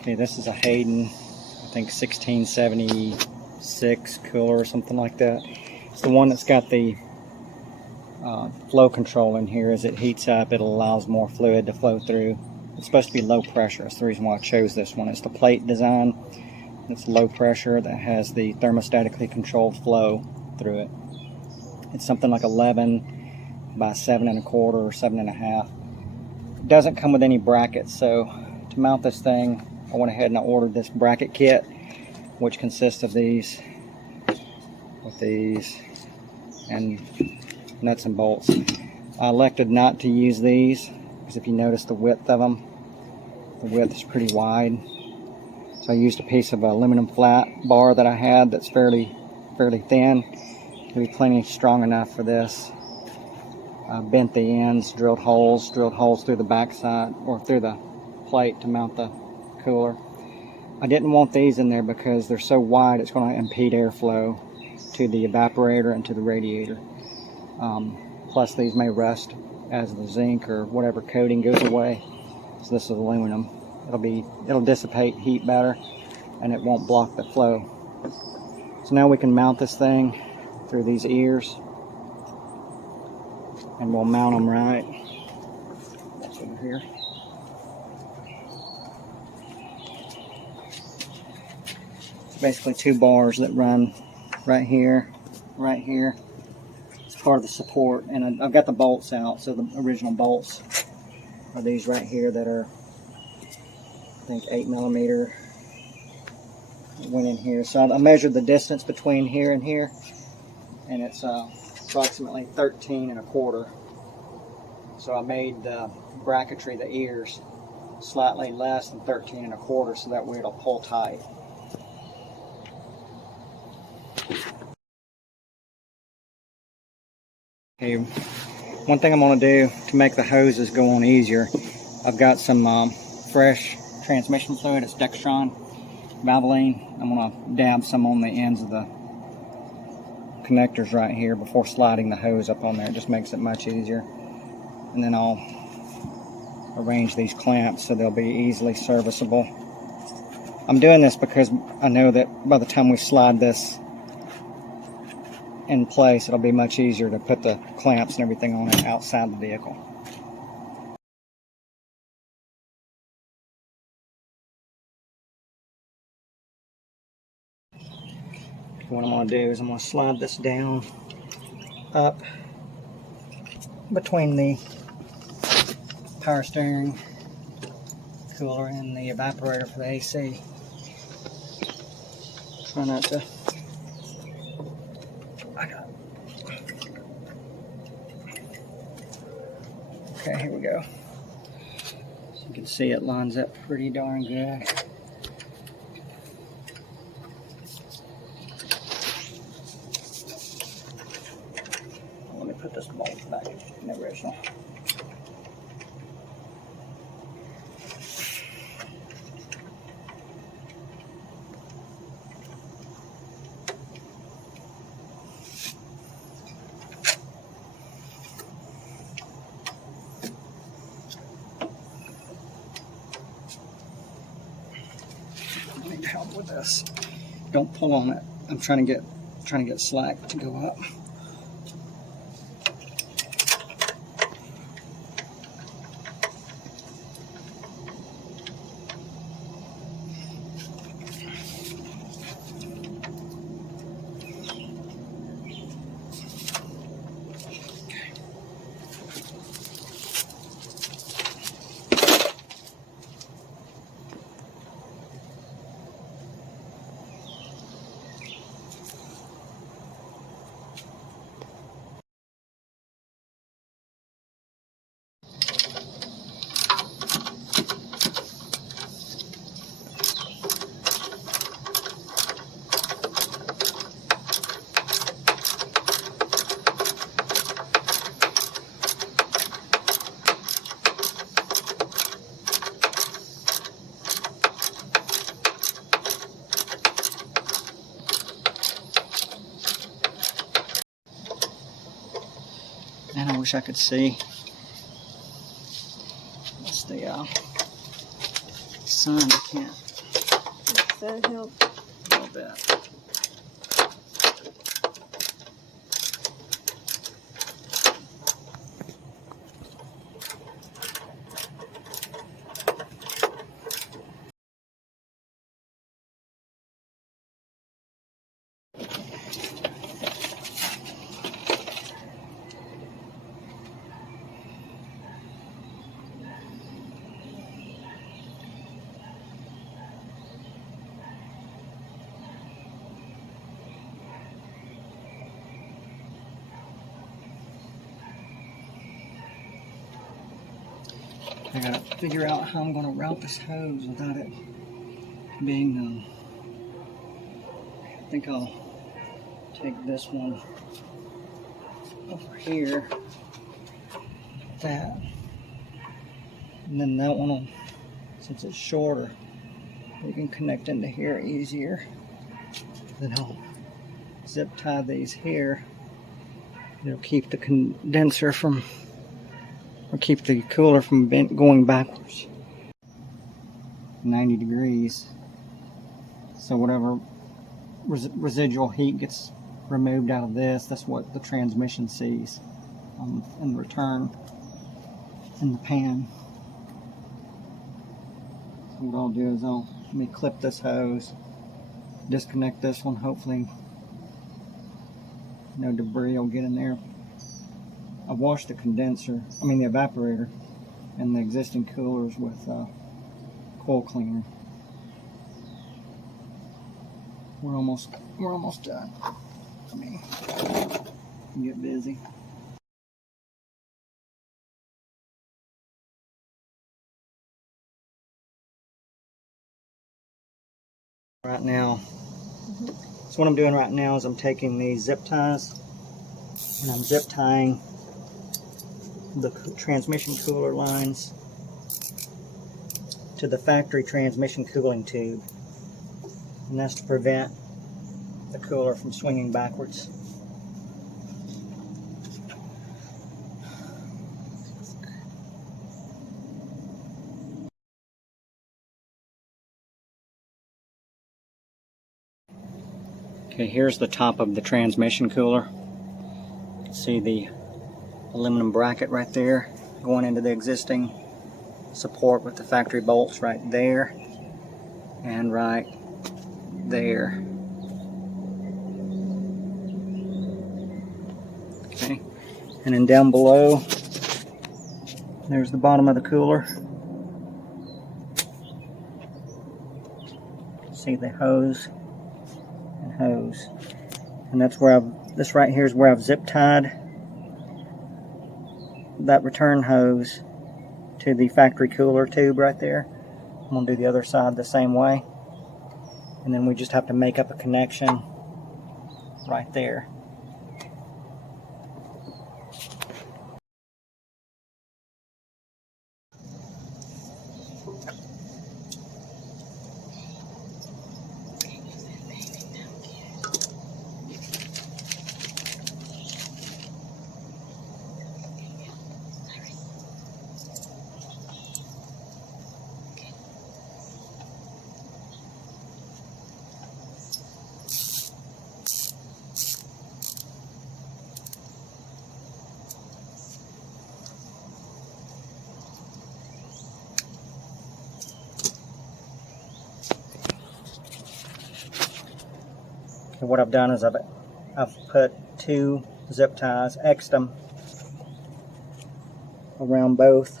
Okay, this is a Hayden, I think 1676 cooler or something like that. It's the one that's got the flow control in here. As it heats up, it allows more fluid to flow through. It's supposed to be low pressure. That's the reason why I chose this one. It's the plate design. It's low pressure that has the thermostatically controlled flow through it. It's something like 11 by 7 1/4 or 7 1/2. It doesn't come with any brackets, so to mount this thing, I went ahead and I ordered this bracket kit, which consists of these, with these, and nuts and bolts. I elected not to use these because if you notice the width of them, the width is pretty wide. So I used a piece of aluminum flat bar that I had that's fairly thin. It'll be plenty strong enough for this. I bent the ends, drilled holes through the backside or through the plate to mount the cooler. I didn't want these in there because they're so wide it's going to impede airflow to the evaporator and to the radiator. Plus these may rust as the zinc or whatever coating goes away. So this is aluminum. It'll dissipate heat better and it won't block the flow. So now we can mount this thing through these ears, and we'll mount them right over here. Basically 2 bars that run right here. It's part of the support, and I've got the bolts out. So the original bolts are these right here that are, I think, 8mm. Went in here. So I measured the distance between here and here, and it's approximately 13 1/4. So I made the bracketry, the ears, slightly less than 13 1/4, so that way it'll pull tight. Okay, one thing I'm going to do to make the hoses go on easier, I've got some fresh transmission fluid. It's Dextron Valvoline. I'm going to dab some on the ends of the connectors right here before sliding the hose up on there. It just makes it much easier. And then I'll arrange these clamps so they'll be easily serviceable. I'm doing this because I know that by the time we slide this in place, it'll be much easier to put the clamps and everything on it outside the vehicle. What I'm going to do is I'm going to slide this down up between the power steering cooler and the evaporator for the AC. Try not to. I got it. Okay, here we go. So you can see it lines up pretty darn good. Let me put this bolt back in the original. I need help with this. Don't pull on it. I'm trying to get slack to go up. And I wish I could see. It's the sun. I can't. that help? A little bit. I gotta figure out how I'm gonna route this hose without it being, I think I'll take this one over here, that, and then that one will, since it's shorter, we can connect into here easier. Then I'll zip tie these here. It'll keep the condenser from, or keep the cooler from going backwards. 90 degrees. So whatever residual heat gets removed out of this, that's what the transmission sees in return in the pan. So what I'll do is let me clip this hose, disconnect this one, hopefully no debris will get in there. I washed the condenser, the evaporator, and the existing coolers with coil cleaner. We're almost done. Let me get busy. Right now, so what I'm doing right now is I'm taking these zip ties and I'm zip tying the transmission cooler lines to the factory transmission cooling tube, and that's to prevent the cooler from swinging backwards. Okay, here's the top of the transmission cooler. You can see the aluminum bracket right there going into the existing support with the factory bolts right there and right there. Okay, and then down below there's the bottom of the cooler. See the hose and hose, and that's where this right here is where I've zip tied that return hose to the factory cooler tube right there. I'm going to do the other side the same way, and then we just have to make up a connection right there. And what I've done is I've put 2 zip ties, X'd them around both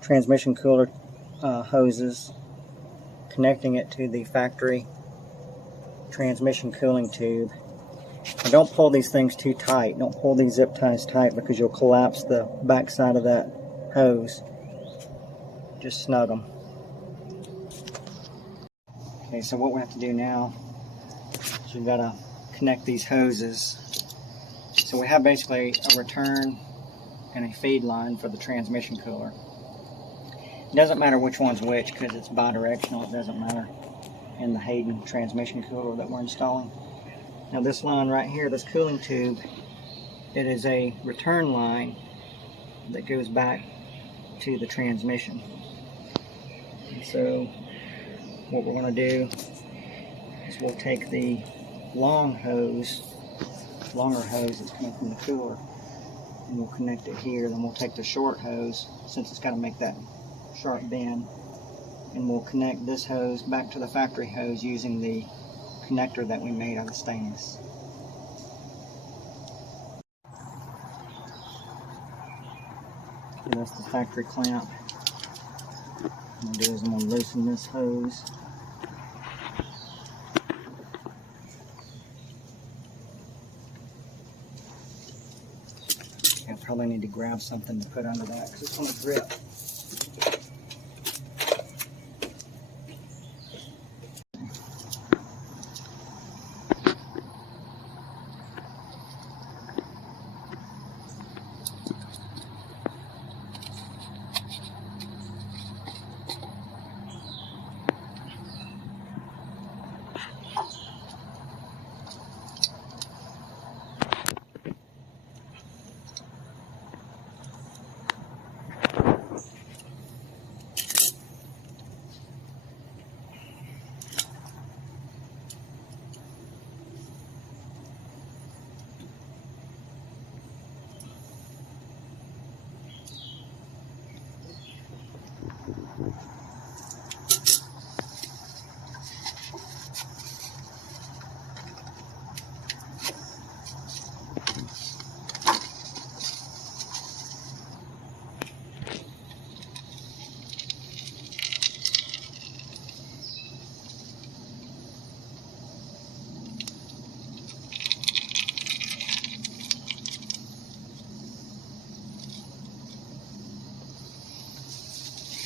transmission cooler hoses, connecting it to the factory transmission cooling tube. And don't pull these things too tight. Don't pull these zip ties tight because you'll collapse the back side of that hose. Just snug them. Okay, so what we have to do now is we've got to connect these hoses. So we have basically a return and a feed line for the transmission cooler. It doesn't matter which one's which because it's bidirectional. It doesn't matter in the Hayden transmission cooler that we're installing. Now this line right here, this cooling tube, it is a return line that goes back to the transmission. And so what we're going to do is we'll take the longer hose that's coming from the cooler, and we'll connect it here. Then we'll take the short hose, since it's got to make that sharp bend, and we'll connect this hose back to the factory hose using the connector that we made out of stainless. So that's the factory clamp. What I'm going to do is I'm going to loosen this hose. I probably need to grab something to put under that because it's going to grip.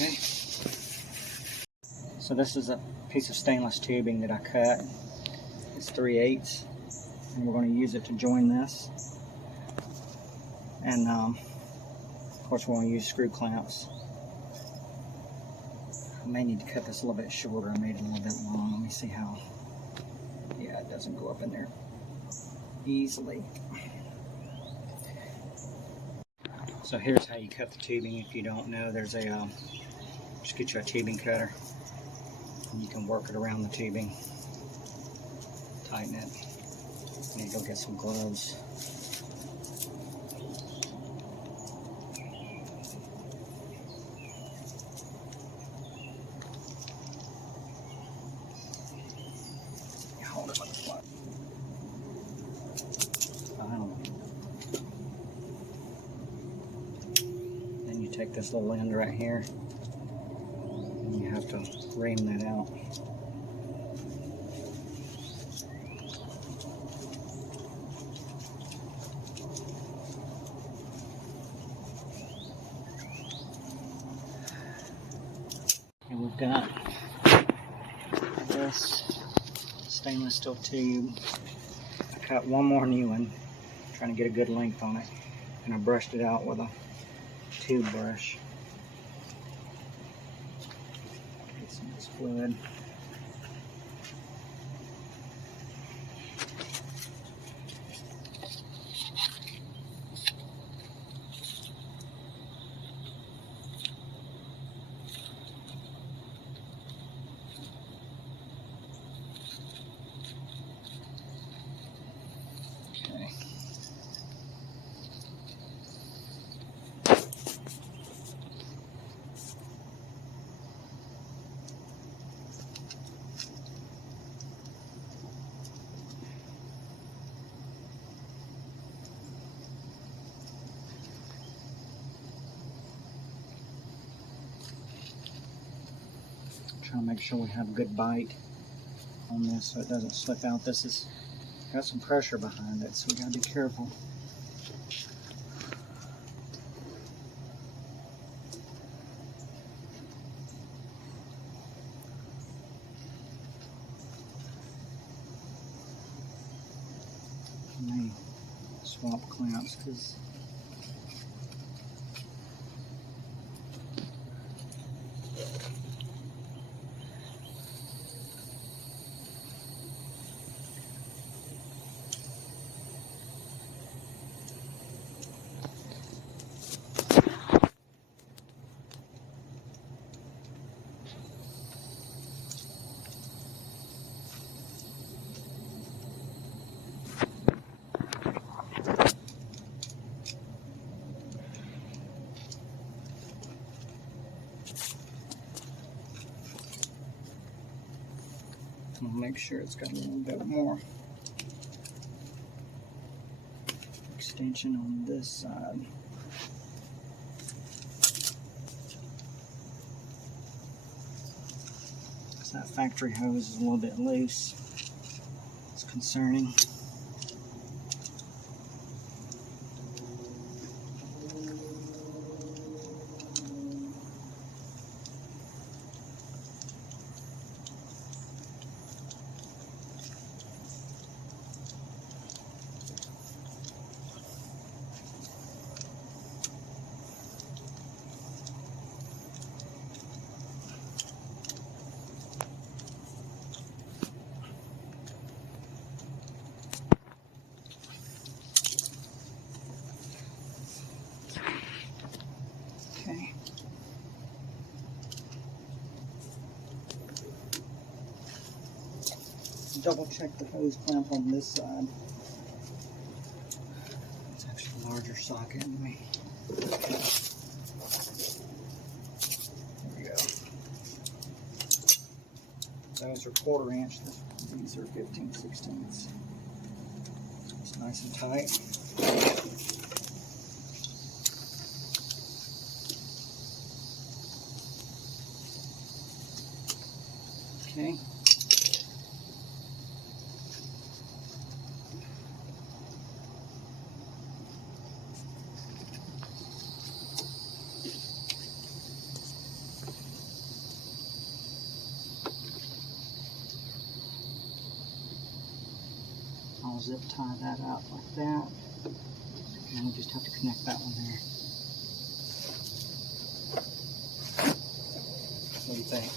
Okay. So this is a piece of stainless tubing that I cut. It's 3/8, and we're going to use it to join this. And of course we're going to use screw clamps. I may need to cut this a little bit shorter. I made it a little bit long. Let me see how. Yeah, it doesn't go up in there easily. So here's how you cut the tubing. If you don't know, there's a just get you a tubing cutter, and you can work it around the tubing, tighten it. You need to go get some gloves. Hold it like that. Then you take this little end right here, and you have to ream that out. And we've got this stainless steel tube. I cut one more new one, trying to get a good length on it, and I brushed it out with a tube brush. Get some of this fluid. Okay. Trying to make sure we have a good bite on this so it doesn't slip out. This has got some pressure behind it, so we gotta be careful. I may swap clamps because make sure it's got a little bit more extension on this side. So that factory hose is a little bit loose. It's concerning. Okay. Double check the hose clamp on this side. It's actually a larger socket than me. There we go. Those are 1/4 inch. These are 15/16. It's nice and tight. Okay. I'll zip tie that out like that. And we just have to connect that one there. What do you think?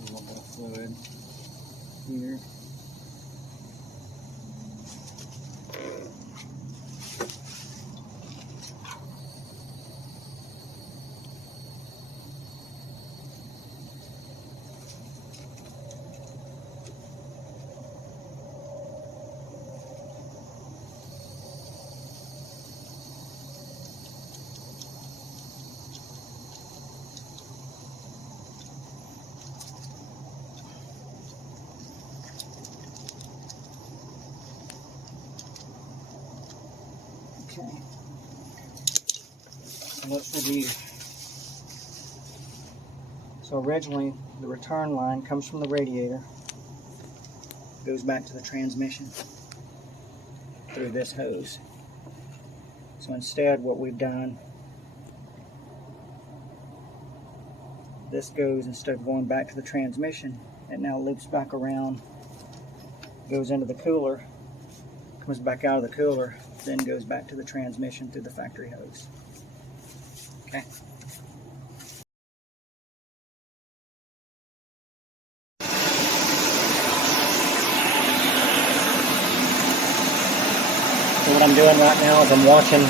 A little bit of fluid here. Okay. So let's review. So originally, the return line comes from the radiator, goes back to the transmission through this hose. So instead, what we've done, this goes, instead of going back to the transmission, it now loops back around, goes into the cooler, comes back out of the cooler, then goes back to the transmission through the factory hose. Okay. So what I'm doing right now is I'm watching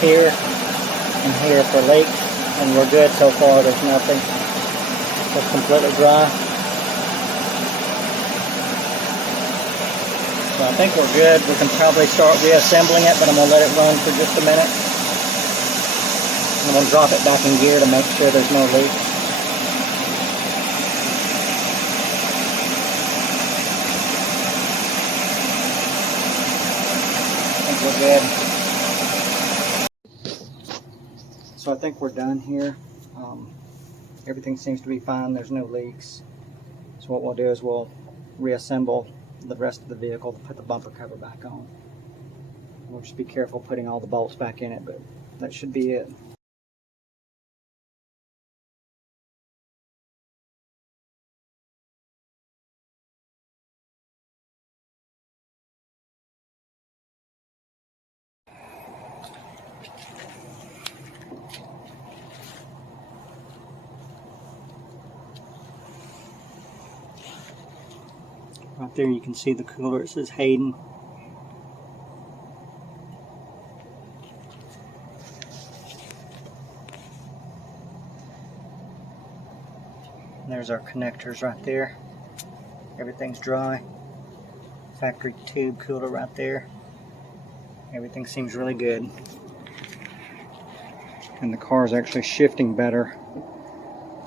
here and here for leaks, and we're good so far. There's nothing. It's completely dry. So I think we're good. We can probably start reassembling it, but I'm going to let it run for just a minute. I'm going to drop it back in gear to make sure there's no leak. I think we're good. So I think we're done here. Everything seems to be fine. There's no leaks. So what we'll do is we'll reassemble the rest of the vehicle to put the bumper cover back on. We'll just be careful putting all the bolts back in it, but that should be it. Right there you can see the cooler. It says Hayden. And there's our connectors right there. Everything's dry. Factory tube cooler right there. Everything seems really good. And the car is actually shifting better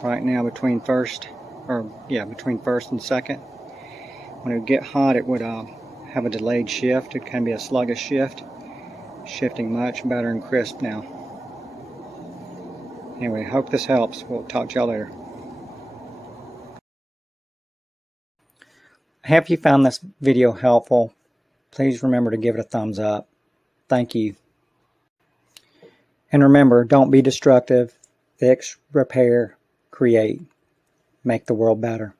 right now between first and second. When it would get hot, it would have a delayed shift. It can be a sluggish shift. Shifting much better and crisp now. Anyway, hope this helps. We'll talk to y'all later. If you found this video helpful, please remember to give it a thumbs up. Thank you. And remember, don't be destructive. Fix, repair, create. Make the world better.